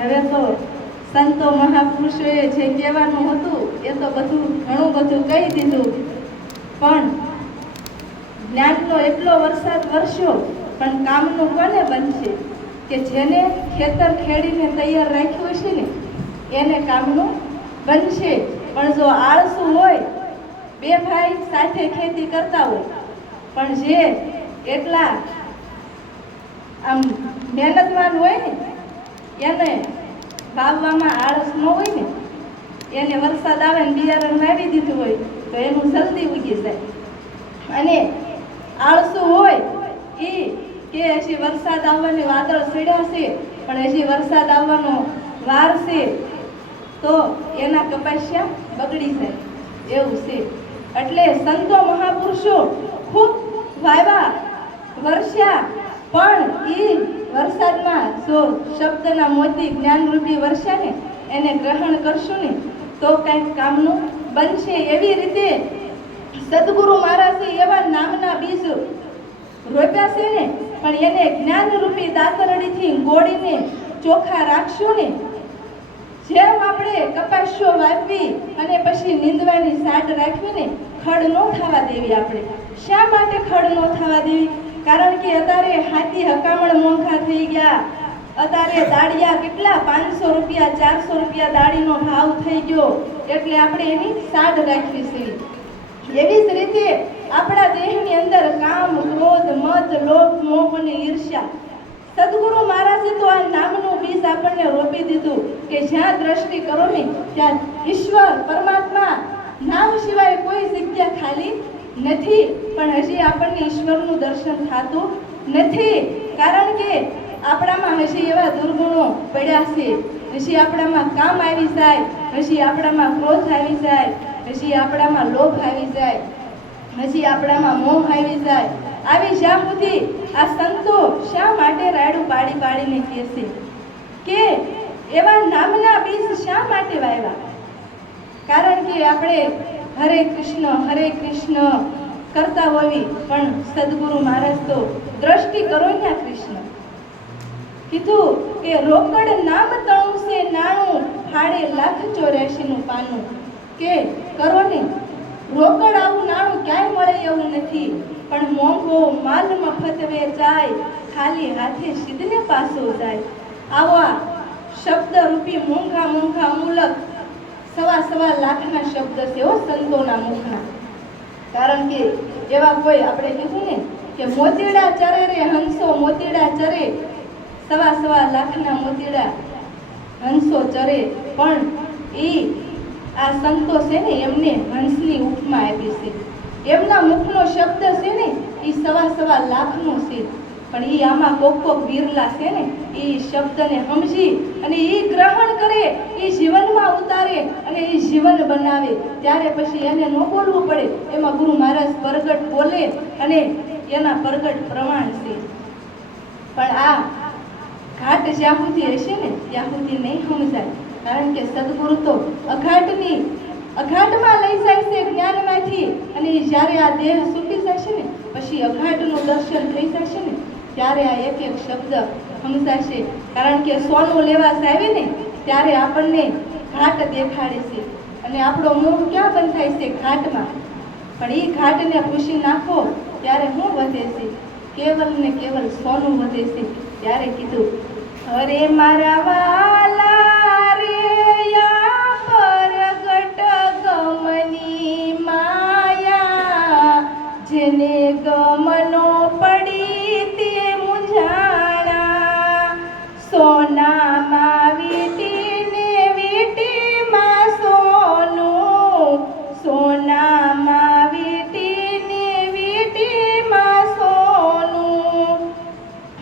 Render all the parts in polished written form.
હવે તો સંતો મહાપુરુષોએ જે કહેવાનું હતું એ તો ઘણું બધું કહી દીધું, પણ જ્ઞાનનો એટલો વરસાદ વરસ્યો પણ કામનું કોને બનશે? કે જેને ખેતર ખેડીને તૈયાર રાખ્યું હશે ને એને કામનું બનશે. પણ જો આળસુ હોય, બે ભાઈ સાથે ખેતી કરતા હોય પણ જે એટલા આમ મહેનતવાન હોય ને એને વાવવામાં આળસ ન હોય ને, એને વરસાદ આવે ને બિયારણ વાવી દીધું હોય તો એનું જલ્દી ઉગી જાય. અને આળસુ હોય એ કે હજી વરસાદ આવવાની વાદળ ચડ્યા છે પણ હજી વરસાદ આવવાનો વાર છે તો એના કપાસિયા બગડી જાય એવું છે. એટલે સંતો મહાપુરુષો ખૂબ વાવ્યા વર્ષ્યા પણ એ વરસાદમાં જો શબ્દના મોતી જ્ઞાનરૂપી વર્ષા ને એને ગ્રહણ કરશું ને તો કંઈક કામનું બનશે. એવી રીતે સદગુરુ મહારાજે એવા નામના બીજ રોપ્યા છે ને પણ એને જ્ઞાનરૂપી દાતરડીથી ગોળીને ચોખ્ખા રાખશું ને, જેમ આપણે કપાસ્યો વાવવી અને પછી નીંદવાની સાટ રાખવીને ખડ ન થવા દેવી. આપણે શા માટે ખડ ન થવા દેવી? કારણ કે અત્યારે હાથી હકામણ મોંઘા થઈ ગયા. અત્યારે દાળિયા કેટલા 500 રૂપિયા 400 રૂપિયા દાળીનો ભાવ થઈ ગયો, એટલે આપણે એની સાડ રાખવી છે. એવી જ રીતે આપણા દેહની અંદર કામ, ક્રોધ, મદ, લોભ, મોહ અને ઈર્ષ્યા, સદગુરુ મહારાજે તો આ નામનું બીજ આપણને રોપી દીધું કે જ્યાં દ્રષ્ટિ કરો ને ત્યાં ઈશ્વર પરમાત્મા નામ સિવાય કોઈ જગ્યા ખાલી નથી. પણ હજી આપણને ઈશ્વરનું દર્શન થતું નથી, કારણ કે આપણામાં હજી એવા દુર્ગુણો પડ્યા છે. હજી આપણામાં કામ આવી જાય, હજી આપણામાં ક્રોધ આવી જાય, હજી આપણામાં લોભ આવી જાય, હજી આપણામાં મોહ આવી જાય. આવી જ્યાં સુધી આ સંતો શા માટે રાયડું પાડી પાડીને કહેશે કે એવા નામના બીજ શા માટે વાવ્યા? કારણ કે આપણે હરે કૃષ્ણ કરતા હોવી પણ સદગુરુ મહારાજ તો દ્રષ્ટિ કરો ને કૃષ્ણ કીધું કે રોકડ નામ તણું છે નાણું ફાડે 1,84,000 નું પાનું. કે કરો ને રોકડ આવું નાણું ક્યાંય મળે એવું નથી, પણ મોંઘો માલ મફત વેચાય, ખાલી હાથે સિદ્ધને પાસો જાય. આવા શબ્દ રૂપી મોંઘા મૂલક 1.25 લાખના શબ્દ છે હો સંતોના મુખના. કારણ કે એવા કોઈ આપણે કીધું ને કે મોતીડા ચરે રે હંસો મોતીડા ચરે, 1.25 લાખના મોતીડા હંસો ચરે, પણ એ આ સંતો છે ને એમને હંસની ઉપમા આપી છે. એમના મુખનો શબ્દ છે ને એ 1.25 લાખનો છે, પણ એ આમાં કોક વિરલા છે ને એ શબ્દને સમજી અને એ ગ્રહણ કરે, એ જીવનમાં ઉતારે અને એ જીવન બનાવે, ત્યારે પછી એને ન બોલવું પડે. એમાં ગુરુ મહારાજ પ્રગટ બોલે અને એના પ્રગટ પ્રમાણ છે. પણ આ ઘાટ જ્યાં સુધી હશે ને ત્યાં સુધી નહીં સમજાય, કારણ કે સદગુરુ તો અઘાટમાં લઈ જાય છે જ્ઞાનમાંથી, અને જ્યારે આ દેહ છૂટી જશે ને પછી અઘાટનું દર્શન થઈ જશે ને ત્યારે આ એક એક શબ્દ સમજાશે. કારણ કે સોનું લેવા આવે ને ત્યારે આપણને ઘાટ દેખાડે છે અને આપણો મોહ ક્યાં બંધાય છે? ઘાટમાં. પણ એ ઘાટને ખુશી નાખો ત્યારે શું વધે છે? કેવલ ને કેવલ સોનું વધે છે. ત્યારે કીધું અરે મારા વાલા રે યા પરગટ ગમની માયા, જેને ગમનો પડી તે મુંઝાણા, સોનામાં વીટીને વીટીમાં સોનું, સોનામાં વીટીને વીટીમાં સોનું.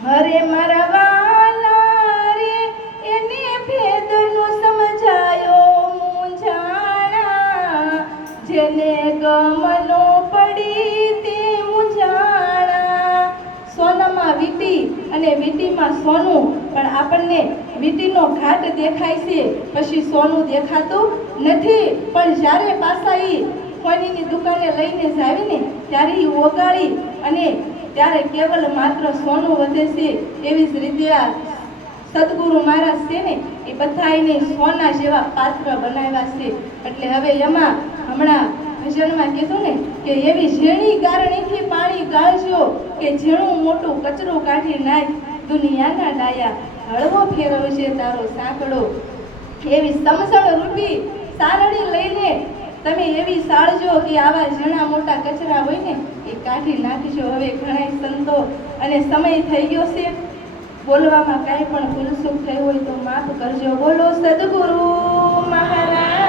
હરે મારા વાલા રે એને ભેદનો સમજાયો મુંઝાણા, જેને ગમનો પડી તે મુંઝાણા. સોનામાં વીટી અને વીટીમાં સોનું, પણ આપણને વીટીનો ઘાટ દેખાય છે પછી સોનું દેખાતું નથી. પણ જ્યારે પાછા એ કોઈની દુકાને લઈને જાવીને ત્યારે એ ઓગાળી અને ત્યારે કેવલ માત્ર સોનું વધે છે. એવી જ રીતે આ સદગુરુ મહારાજ છે ને એ બધાને સોના જેવા પાત્ર બનાવ્યા છે. એટલે હવે એમાં હમણાં ભજનમાં કીધું ને કે એવી ઝીણી ગારણીથી પાણી ગાળજો કે ઝીણું મોટું કચરું કાઢી નાખ, દુનિયાના ડાયા હળવો ફેરવશે તારો સાંકડો. એવી સમસણ રૂપી સારડી લઈને તમે એવી સાળજો કે આવા ઝીણા મોટા કચરા હોય ને એ કાઢી નાખજો. હવે ઘણા સંતો અને સમય થઈ ગયો છે, બોલવામાં કાંઈ પણ ભૂલચૂક થઈ હોય તો માફ કરજો. બોલો સદગુરુ મહારાજ.